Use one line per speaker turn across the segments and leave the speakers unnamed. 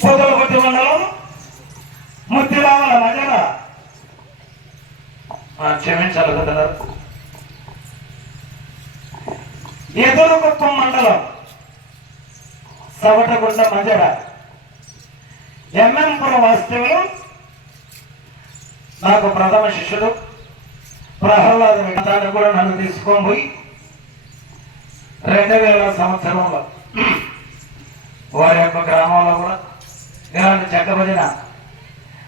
పొదలపట్టి మండలం ముత్తిరామల నగర క్షమించాలి కదన్నారు ఎదురుగుప్పం మండలం సవటగుండ మజర ఎంఎంపుర వాస్తవ్యం నాకు ప్రథమ శిష్యుడు ప్రహ్లాద విగ్రహాన్ని కూడా నన్ను తీసుకొని పోయి రెండు వేల సంవత్సరంలో వారి యొక్క గ్రామంలో కూడా ఇలాంటి చెక్కబడిన భజన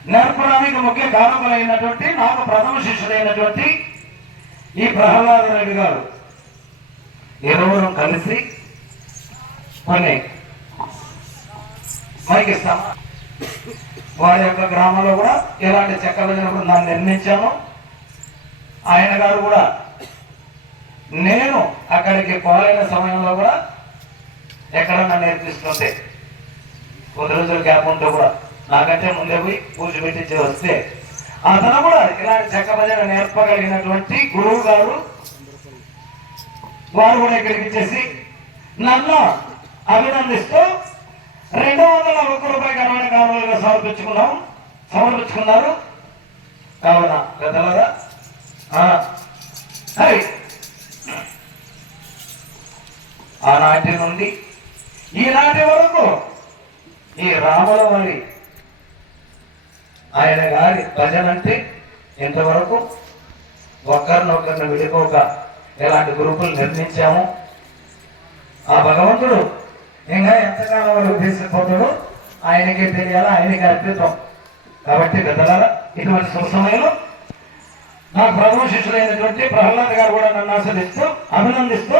నేర్పడానికి ముఖ్య కారకులైనటువంటి నాకు ప్రథమ శిష్యుడైనటువంటి ఈ ప్రహ్లాద రెడ్డి గారు. ఇరువురు కలిసి కొన్ని మైకిస్తాం. వారి యొక్క గ్రామంలో కూడా ఇలాంటి చెక్క భజన బృందాన్ని నిర్మించాము. ఆయన గారు కూడా నేను అక్కడికి పోలైన సమయంలో కూడా ఎక్కడన్నా నేర్పిస్తుంటే కొద్ది రోజుల గ్యాప్ ఉంటే కూడా నాకంటే ముందే పోయి పూజ పెట్టించి వస్తే అతను కూడా ఇలాంటి చెక్క భజన నేర్పగలిగినటువంటి గురువు గారు వారు కూడా ఇక్కడికి ఇచ్చేసి నన్ను అభినందిస్తూ రెండు వందల ఒక్క రూపాయి కరమైన కానుకలుగా సమర్పించుకున్నాం. సమర్పించుకున్నారు. కావున పెద్దలరా ఆ, ఆనాటి నుండి ఈనాటి వరకు ఈ రాముల వారి ఆయన గారి భజన అంటే ఇంతవరకు ఒకరినొకరిని విడిపోక ఎలాంటి గ్రూపులు నిర్మించాము. ఆ భగవంతుడు ఇంకా ఎంతకాలం వరకు తీసుకుపోతాడో ఆయనకే తెలియాలి? ఆయనకి అద్భుతం. కాబట్టి పెద్దలారా ఇటువంటి శుభ సమయంలో నా ప్రభు శిష్యులైనటువంటి ప్రహ్లాద్ గారు కూడా నన్ను ఆస్వాదిస్తూ అభినందిస్తూ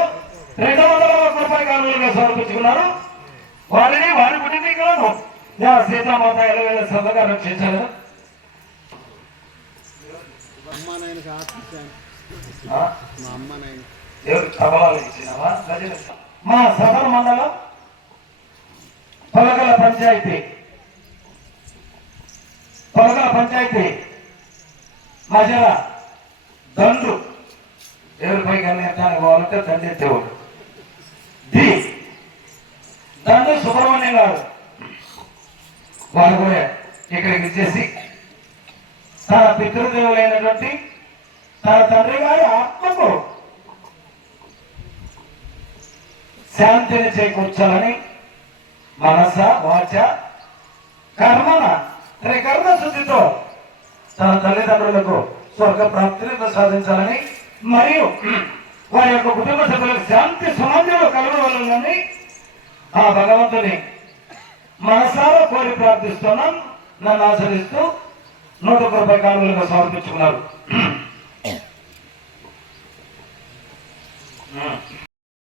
రెండు వందల ఒక్క కానుకలుగా సమర్పించుకున్నారు. వారిని వారి కుటుంబీకులను యా సీతామాత ఎలవేల శ్రద్ధగా రక్షించారు.
అమ్మ నాయనకి మా అమ్మ నాయన
మా సదర్ మండలం పొలగల పంచాయతీ. పొలగల పంచాయతీ. మజల దండు ఎవరిపై కానీ ఎత్తానికి పోవాలంటే దండి ది దండు సుబ్రహ్మణ్యం గారు వారు కూడా ఇక్కడికి ఇచ్చేసి తన పితృదేవులైనటువంటి తన తండ్రి గారి ఆత్మకు శాంతిని చేకూర్చాలని మనస వాచ కర్మన త్రికర్మ శుద్ధితో తన తల్లిదండ్రులకు స్వర్గ ప్రాప్తిని ప్రసాదించాలని మరియు వారి యొక్క కుటుంబ సభ్యులకు శాంతి సమాజంలో కలగవాలని ఆ భగవంతుని మనసారా కోరి ప్రార్థిస్తున్నాం. నన్ను ఆచరిస్తూ నూట ఒక్క సమర్పించుకున్నారు.